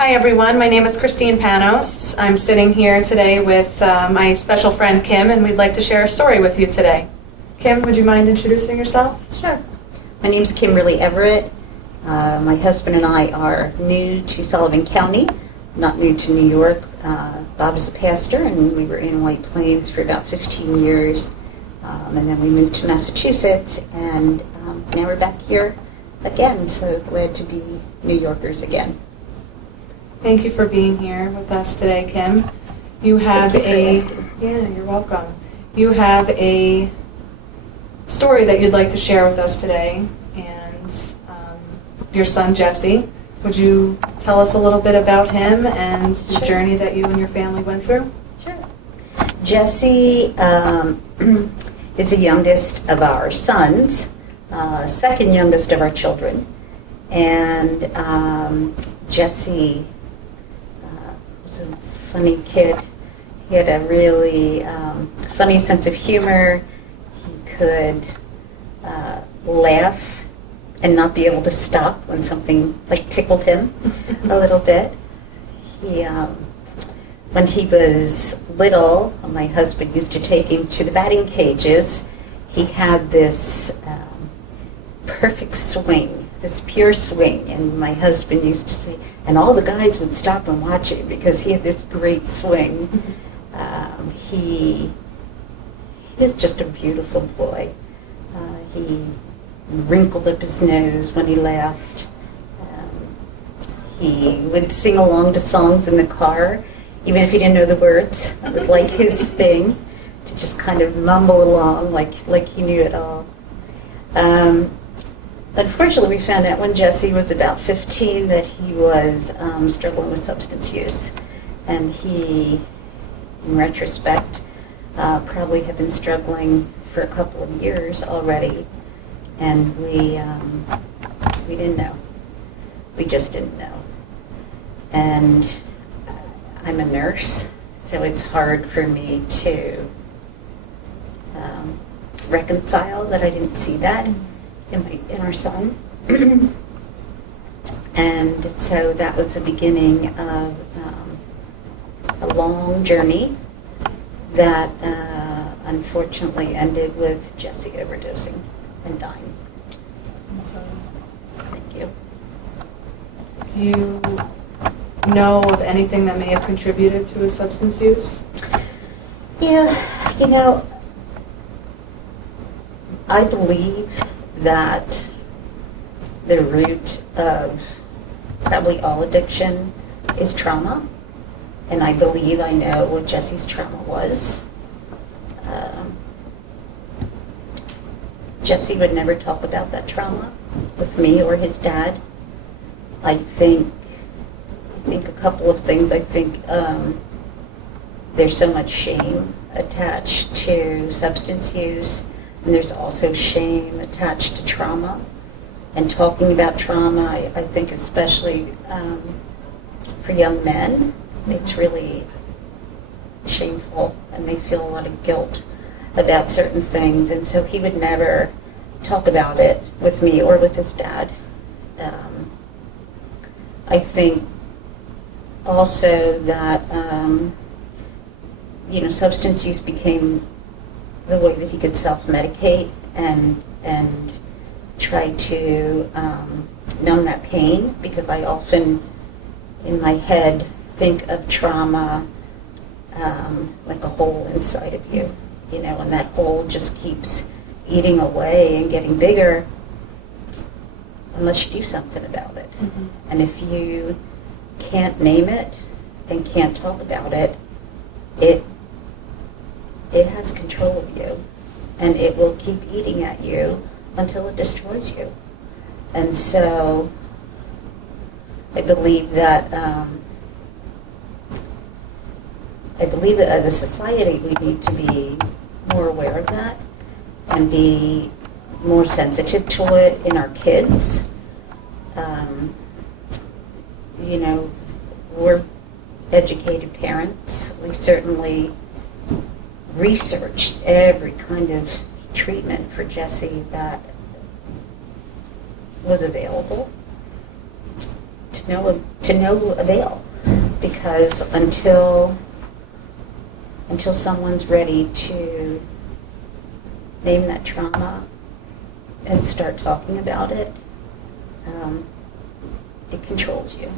Hi everyone, my name is Christine Panos. I'm sitting here today with my special friend Kim, and we'd like to share a story with you today. Kim, would you mind introducing yourself? Sure. My name's Kimberly Everett. My husband and I are new to Sullivan County, not new to New York. Bob is a pastor, and we were in White Plains for about 15 years. And then we moved to Massachusetts, and now we're back here again, so glad to be New Yorkers again. Thank you for being here with us today, Kim. You have you're welcome. You have a story that you'd like to share with us today, and your son Jesse. Would you tell us a little bit about him and the journey that you and your family went through? Sure. Jesse is the youngest of our sons, second youngest of our children, and Jesse was a funny kid. He had a really funny sense of humor. He could laugh and not be able to stop when something tickled him a little bit. He, when he was little, my husband used to take him to the batting cages. He had this perfect swing, this pure swing, and my husband used to say, and all the guys would stop and watch it because he had this great swing. He was just a beautiful boy. He wrinkled up his nose when he laughed. He would sing along to songs in the car, even if he didn't know the words. It was like his thing to just kind of mumble along like he knew it all. Unfortunately, we found out when Jesse was about 15 that he was struggling with substance use. And he, in retrospect, probably had been struggling for a couple of years already. And we didn't know. We just didn't know. And I'm a nurse, so it's hard for me to reconcile that I didn't see that in our son. And so that was the beginning of a long journey that unfortunately ended with Jesse overdosing and dying. So, Thank you. do you know of anything that may have contributed to his substance use? Yeah, I believe that the root of probably all addiction is trauma, and I believe I know what Jesse's trauma was. Jesse would never talk about that trauma with me or his dad. I think a couple of things. I think there's so much shame attached to substance use, and there's also shame attached to trauma. And talking about trauma, I think especially for young men, it's really shameful, and they feel a lot of guilt about certain things. And so he would never talk about it with me or with his dad. I think also that substance use became the way that he could self-medicate and try to numb that pain, because I often in my head think of trauma like a hole inside of you, and that hole just keeps eating away and getting bigger unless you do something about it. Mm-hmm. And if you can't name it and can't talk about it, it has control of you, and it will keep eating at you until it destroys you. And so I believe that as a society we need to be more aware of that and be more sensitive to it in our kids. We're educated parents. We certainly researched every kind of treatment for Jesse that was available to no avail, because until someone's ready to name that trauma and start talking about it, it controls you.